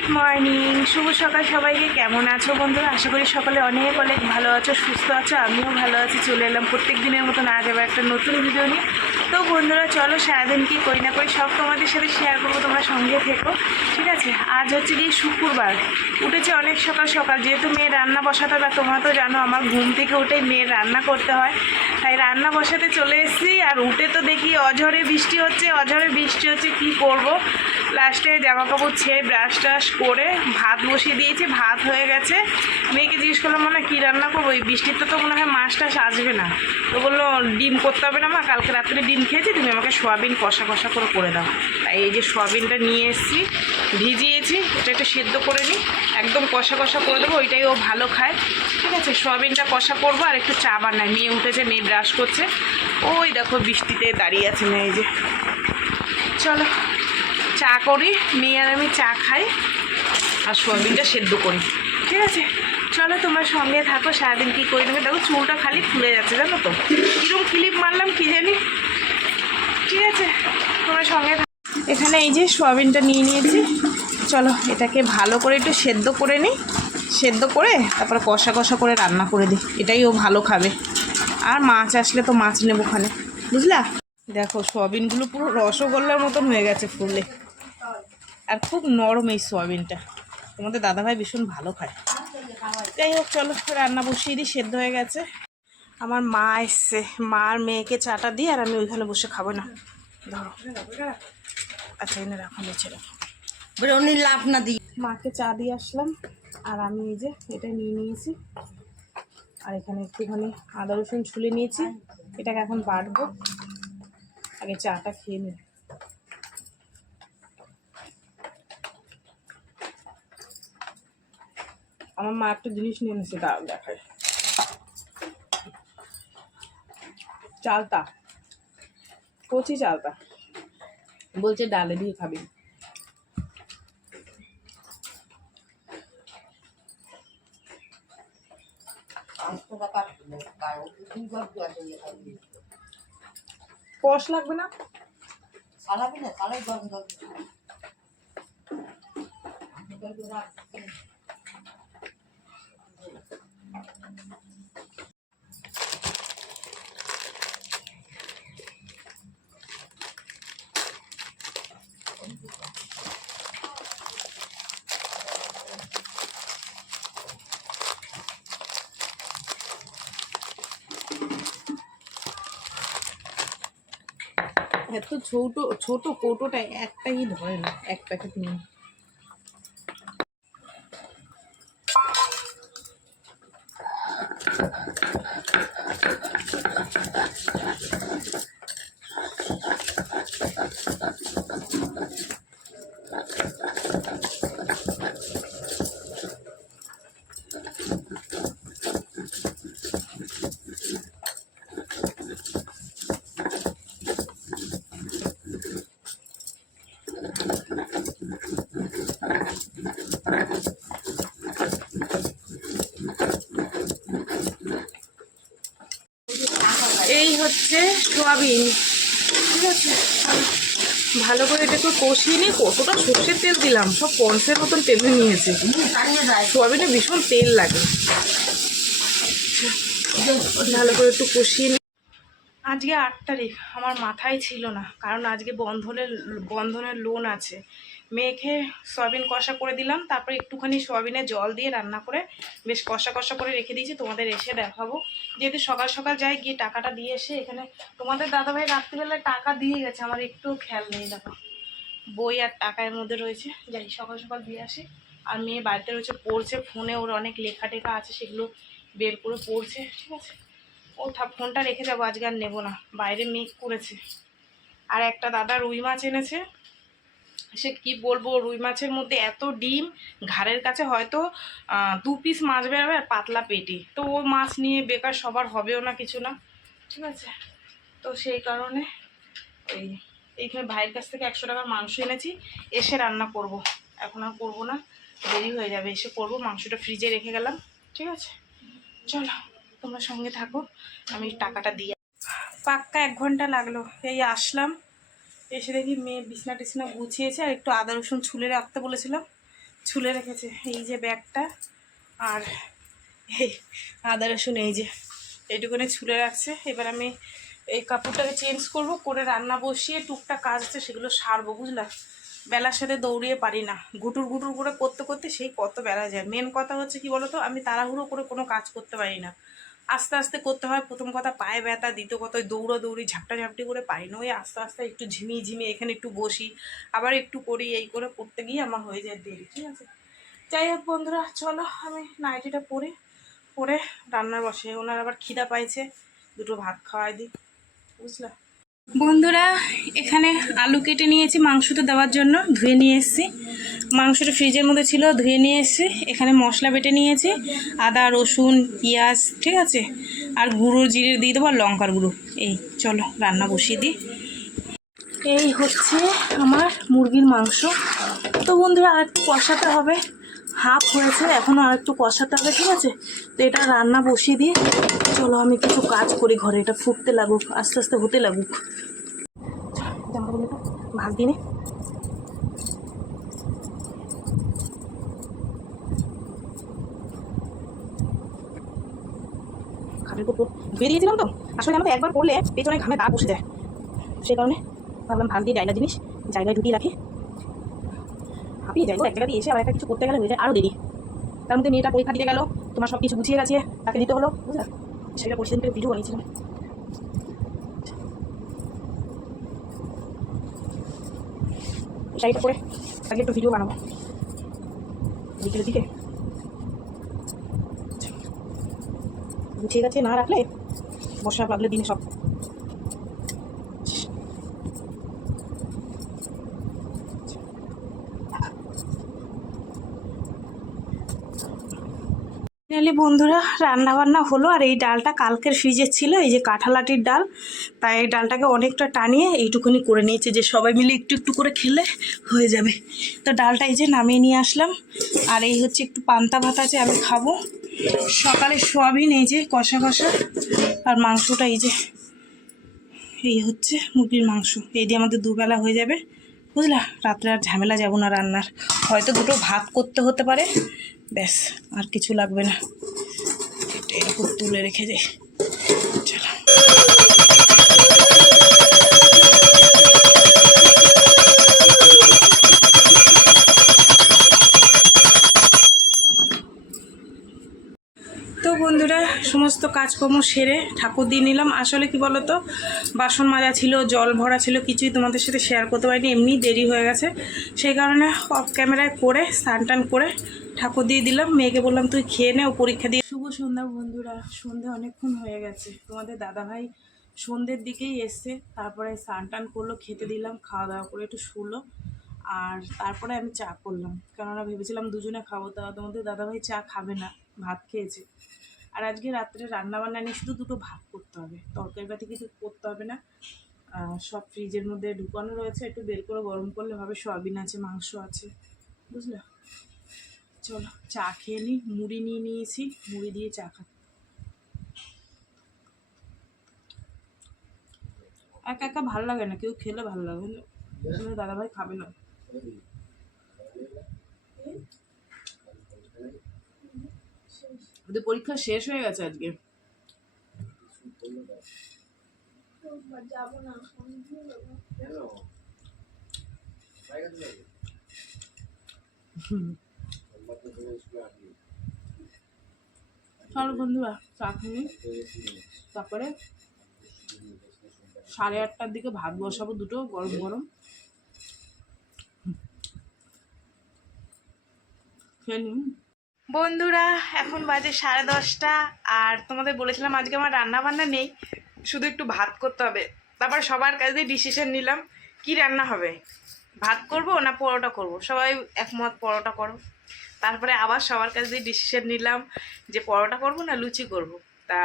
Good morning, শুভ সকাল সবাইকে। কেমন আছো বন্ধুরা? আশা করি সকলে অনেক অনেক ভালো আছো, সুস্থ আছো। আমিও ভালো আছি। চলে এলাম প্রত্যেক দিনের মতন আজ আবার একটা নতুন ভিডিও নিয়ে। তো বন্ধুরা চলো সারাদিন কী করি না করি সব তোমাদের সাথে শেয়ার করবো, তোমরা সঙ্গে থেকো, ঠিক আছে? আজ হচ্ছে কি শুক্রবার, উঠেছে অনেক সকাল সকাল, যেহেতু মেয়ের রান্না বসাতে হবে। তোমরা তো জানো আমার ঘুম থেকে উঠেই মেয়ের রান্না করতে হয়, তাই রান্না বসাতে চলে এসেছি। আর উঠে তো দেখি অঝরে বৃষ্টি হচ্ছে, কি করব? লাস্টে জামা কাপড় ছেড়ে ব্রাশ টাশ করে ভাত বসিয়ে দিয়েছি, ভাত হয়ে গেছে। মেয়েকে জিজ্ঞেস করলাম মানে কী রান্না করবো, এই বৃষ্টিতে তো মনে হয় মাছ টাছ আসবে না। তো বললো ডিম করতে হবে না মা, কালকে রাত্রে ডিম খেয়েছি, তুমি আমাকে সোয়াবিন কষা কষা করে দাও। তাই এই যে সোয়াবিনটা নিয়ে এসেছি, ভিজিয়েছি, এটা একটু সেদ্ধ করে নিই, একদম কষা করে দেবো, ওইটাই ও ভালো খায়, ঠিক আছে? সোয়াবিনটা কষা করবো আর একটু চা বানায়। মেয়ে উঠেছে, মেয়ে ব্রাশ করছে, ওই দেখো বৃষ্টিতে দাঁড়িয়ে আছে মেয়ে। এই যে চলো চা করি, মেয়ে আর আমি চা খাই আর সোয়াবিনটা সেদ্ধ করি, ঠিক আছে? চলো তোমার সঙ্গে থাকো, সারাদিন কী করে দেবে। দেখো চুলটা খালি খুলে যাচ্ছে, জানো তো কীরকম ক্লিপ মারলাম কি জানি, ঠিক আছে? তোমার সঙ্গে এখানে এই যে সোয়াবিনটা নিয়ে নিয়েছি, চলো এটাকে ভালো করে একটু সেদ্ধ করে নিই, সেদ্ধ করে তারপরে কষা করে রান্না করে দিই, এটাই ও ভালো খাবে। আর মাছ আসলে তো মাছ নেবো ওখানে, বুঝলা? দেখো সোয়াবিনগুলো পুরো রসগোল্লার মতন হয়ে গেছে ফুলে, আর খুব নরম এই সোয়াবিনটা। তোমাদের দাদাভাই ভীষণ ভালো খায়। যাই হোক চলো রান্না বসিয়ে দিই, সেদ্ধ হয়ে গেছে। আমার মা এসছে, মার মেয়েকে চাটা দিই আর আমি ওইখানে বসে খাবো না। ধরো, আচ্ছা এনে রাখো, নিচে রাখো, উনি লাভ না দিই। মাকে চা দিয়ে আসলাম আর আমি এই যে এটা নিয়ে নিয়েছি, আর এখানে একটুখানি আদা রসুন ছুলে নিয়েছি, এটাকে এখন বাটবো। আগে চাটা খেয়ে নিই। আমার মা একটা জিনিস নিয়ে এনেছে, দাঁড়াও দেখায়, চালতা, কচি চালতা, বলছে ডালে দিয়ে খাবি। কষ লাগবে না, এত ছোট ছোট কৌটোটায় একটাই ধরে না, এক প্যাকেট নিয়ে। এই হচ্ছে সোয়াবিন, ঠিক আছে? ভালো করে এটা একটু কষিয়ে নিই। কতটা সর্ষের তেল দিলাম, সব পন্সের মতন টেনে নিয়েছে। সোয়াবিনে ভীষণ তেল লাগে, ভালো করে একটু কষিয়ে নিই। আজকে 8 তারিখ, আমার মাথায় ছিল না, কারণ আজকে বন্ধনের লোন আছে। মেয়েকে সয়াবিন কষা করে দিলাম, তারপরে একটুখানি সয়াবিনে জল দিয়ে রান্না করে বেশ কষা করে রেখে দিয়েছি, তোমাদের এসে দেখাবো। যেহেতু সকাল সকাল যাই, গিয়ে টাকাটা দিয়ে এসে এখানে তোমাদের দাদাভাই রাত্রিবেলায় টাকা দিয়ে গেছে, আমার একটু খেয়াল নেই। দেখো বই আর টাকার মধ্যে রয়েছে, যাই সকাল সকাল দিয়ে আসি। আর মেয়ে বাড়িতে রয়েছে, পড়ছে, ফোনে ওর অনেক লেখা টেখা আছে, সেগুলো বের করে পড়ছে, ঠিক আছে? ও ফোনটা রেখে যাবো, আজকে আর নেবো না, বাইরে মেঘ করেছে। আর একটা দাদা রুই মাছ এনেছে, সে কি বলবো, রুই মাছের মধ্যে এত ডিম, ঘাড়ের কাছে হয়তো 2 পিস মাছ বেরোবে আর পাতলা পেটি। তো ও মাছ নিয়ে বেকার সবার হবেও না কিছু না, ঠিক আছে? তো সেই কারণে এইখানে ভাইয়ের কাছ থেকে 100 টাকার মাংস এনেছি, এসে রান্না করব। এখন আর করবো না, দেরি হয়ে যাবে, এসে করব। মাংসটা ফ্রিজে রেখে গেলাম, ঠিক আছে? চলো তোমরা সঙ্গে থাকো, আমি টাকাটা দিয়ে। পাক্কা 1 ঘন্টা লাগলো, এই আসলাম, এসে দেখি মেয়ে বিছনা টিছনা গুছিয়েছে, আর একটু আদা রসুন ছুলে রাখতে বলেছিলাম, ছুলে রেখেছে এই যে ব্যাগটা, আর এই আদা রসুন এই যে এইটুকুনে ছুলে রাখছে। এবার আমি এই কাপড়টাকে চেঞ্জ করব, করে রান্না বসিয়ে টুকটাক কাজ আছে সেগুলো সারবো, বুঝলা। বেলার সাথে দৌড়িয়ে পারি না, গুটুর গুটুর করে করতে করতে সেই কত বেলা যায়। মেন কথা হচ্ছে কি বলো তো, আমি তাড়াহুড়ো করে কোনো কাজ করতে পারি না, আস্তে আস্তে করতে হয়। প্রথম কথা পায়ে ব্যথা, দ্বিতীয় কথা দৌড়ি ঝাপটা ঝাপটি করে পারি না। ওই আস্তে আস্তে একটু ঝিমিয়ে এখানে একটু বসি, আবার একটু করি, এই করে করতে গিয়ে আমার হয়ে যায় দেরি, ঠিক আছে। যাই হোক বন্ধুরা, চলো আমি নাইটিটা পরে রান্নার বসে। ওনার আবার খিদা পাইছে, দুটো ভাত খাওয়াই দিই, বুঝলা। বন্ধুরা এখানে আলু কেটে নিয়েছি মাংসতে দেওয়ার জন্য, ধুয়ে নিয়ে এসেছি। মাংসটা ফ্রিজের মধ্যে ছিল, ধুয়ে নিয়ে এসেছি। এখানে মশলা বেটে নিয়েছি, আদা রসুন পেঁয়াজ, ঠিক আছে, আর গুঁড়ো জিরে দিয়ে দেবো, আর লঙ্কার গুঁড়ো। এই চলো রান্না বসিয়ে দিই। এই হচ্ছে আমার মুরগির মাংস। তো বন্ধুরা আর একটু কষাতে হবে, হাফ হয়েছে, এখনও আর একটু কষাতে হবে, ঠিক আছে। তো এটা রান্না বসিয়ে দিয়ে চলো আমি কিছু কাজ করি ঘরে, এটা ফুটতে লাগুক, আস্তে আস্তে হতে লাগুক। ভাত দিনে খাটের উপর ধুয়ে দিয়েছিলাম। তো আসলে আমাদের একবার পড়লে পেছনে ঘামে দাগ বসে যায়, সেই কারণে ভাবলাম ভাত দিয়ে জায়গা জিনিস জায়গায় ঢুকিয়ে রাখি। হাঁপিয়ে যাই গো, এক জায়গা দিয়ে এসে আবার একটা কিছু করতে গেলে হয়ে যায় আরও দেরি। তার মধ্যে মেয়েটা পরীক্ষা দিতে গেল, তোমার সব কিছু গুছিয়ে গেছে, তাকে দিতে হলো, বুঝলা। সেটা পরিস্থিতি ভিডিও বানিয়েছিলাম। শাড়িটা পরে আগে একটু ভিডিও বানাবো বিকেলের দিকে। গুছিয়ে গেছে না রাখলে বর্ষা পাগলের দিনে সব। ফাইনালি বন্ধুরা রান্না বান্না হলো। আর এই ডালটা কালকের ফ্রিজে ছিল, এই যে কাঁঠালাটির ডাল, তাই এই ডালটাকে অনেকটা টানিয়ে এইটুকুনি করে নিয়েছি যে সবাই মিলে একটু একটু করে খেলে হয়ে যাবে। তো ডালটা এই যে নামিয়ে নিয়ে আসলাম। আর এই হচ্ছে একটু পান্তা ভাত আছে, আমি খাবো। সকালে সোয়াবিন এই যে কষা কষা, আর মাংসটা এই যে, এই হচ্ছে মুরগির মাংস। এই দিয়ে আমাদের দুবেলা হয়ে যাবে, বুঝলা। রাত্রে আর ঝামেলা যাব না রান্নার, হয়তো দুটো ভাত করতে হতে পারে, ব্যাস, আর কিছু লাগবে না। এটা এরকম তুলে রেখে যাই, চলো। তো বন্ধুরা সমস্ত কাজকর্ম সেরে ঠাকুর দিয়ে নিলাম। আসলে কি বলো তো, বাসন মাজা ছিল, জল ভরা ছিল, কিছুই তোমাদের সাথে শেয়ার করতে পারিনি, এমনি দেরি হয়ে গেছে। সেই কারণে অফ ক্যামেরায় করে স্নান টান করে ঠাকুর দিয়ে দিলাম। মেয়েকে বললাম তুই খেয়ে নে, ও পরীক্ষা দিয়ে। শুভ সন্ধ্যা বন্ধুরা, সন্ধে অনেকক্ষণ হয়ে গেছে। তোমাদের দাদাভাই সন্ধ্যের দিকেই এসছে, তারপরে স্নান টান করলো, খেতে দিলাম, খাওয়া দাওয়া করে একটু শুলো। আর তারপরে আমি চা করলাম, কেননা ভেবেছিলাম দুজনে খাবো, তা তোমাদের দাদাভাই চা খাবে না, ভাত খেয়েছে। আর আজকে রাত্রে রান্নাবান্না নিয়ে শুধু দুটো ভাত করতে হবে, তরকারি পাতি কিছু করতে হবে না। সব ফ্রিজের মধ্যে ঢুকানো রয়েছে, একটু বের করে গরম করলে হবে। সয়াবিন আছে, মাংস আছে, বুঝলে। চলো চা খেয়ে নিই, মুড়ি নিয়ে নিয়েছি, মুড়ি দিয়ে চা খা। একা একা ভালো লাগে না, কেউ খেলে ভালো লাগে। দাদাভাই খাবে না। ওদের পরীক্ষা শেষ হয়ে গেছে আজকে। চলো বন্ধুরা চা খেয়ে, তারপরে 8:30টার দিকে ভাত বসাবো, দুটো গরম গরম খেয়ে নিন। বন্ধুরা এখন বাজে 10:30, আর তোমাদের বলেছিলাম আজকে আমার রান্না বান্না নেই, শুধু একটু ভাত করতে হবে। তারপর সবার কাছে ডিসিশন নিলাম কি রান্না হবে, ভাত করব না পরোটা করব। সবাই একমত পরোটা করো। তারপরে আবার সবার কাছে ডিসিশন নিলাম যে পরোটা করব না লুচি করব। তা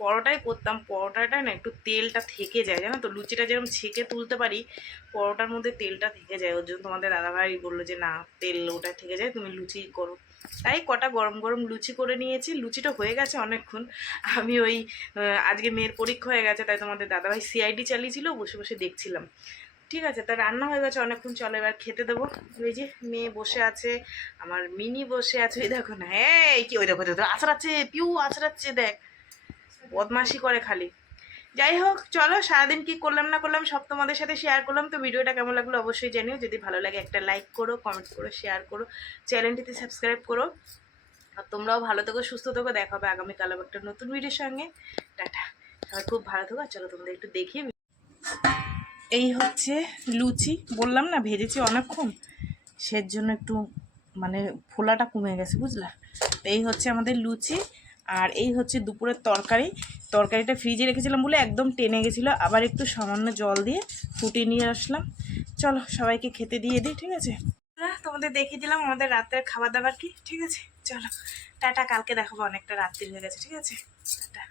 পরোটাই করতাম। পরোটাটা না একটু তেলটা থেকে যায়, জানো তো, লুচিটা যেরকম ছেঁকে তুলতে পারি, পরোটার মধ্যে তেলটা থেকে যায়। ওর জন্য তোমাদের দাদাভাই বললো যে না, তেল ওটা থেকে যায়, তুমি লুচি করো। তাই কটা গরম গরম লুচি করে নিয়েছি। লুচিটা হয়ে গেছে অনেকক্ষণ। আমি আজকে মেয়ের পরীক্ষা হয়ে গেছে, তাই তোমাদের দাদাভাই সিআইডি চালিয়েছিল, বসে বসে দেখছিলাম। ঠিক আছে, তা রান্না হয়ে গেছে অনেকক্ষণ, চলো এবার খেতে দেবো। ওই যে মেয়ে বসে আছে, আমার মিনি বসে আছে, ওই দেখো না, এই কি ওই দেখো দেখো আছড়াচ্ছে, পিউ আছড়াচ্ছে, দেখ বদমাশি করে খালি। যাই হোক চলো, সারাদিন কি করলাম না করলাম সব তোমাদের সাথে শেয়ার করলাম। তো ভিডিওটা কেমন লাগলো অবশ্যই জানিও, যদি ভালো লাগে একটা লাইক করো, কমেন্ট করো, শেয়ার করো, চ্যানেলটিতে সাবস্ক্রাইব করো। আর তোমরাও ভালো থেকো, সুস্থ থেকো, দেখা হবে আগামীকাল আবার একটা নতুন ভিডিওর সঙ্গে। টাটা, সবাই খুব ভালো থেকো। আর চলো তোমাদের একটু দেখি, এই হচ্ছে লুচি, বললাম না ভেজেছি অনেকক্ষণ, সের জন্য একটু মানে ফোলাটা কমে গেছে, বুঝলা। তো এই হচ্ছে আমাদের লুচি, আর এই হচ্ছে দুপুরের তরকারি। তরকারিটা ফ্রিজে রেখেছিলাম বলে একদম টেনে গেছিলো, আবার একটু সামান্য জল দিয়ে ফুটিয়ে নিয়ে আসলাম। চলো সবাইকে খেতে দিয়ে দিই, ঠিক আছে। তোমাদের দেখিয়ে দিলাম আমাদের রাতের খাবার দাবার কি, ঠিক আছে। চলো টাটা, কালকে দেখাবো, অনেকটা রাত্রি হয়ে গেছে, ঠিক আছে, টাটা।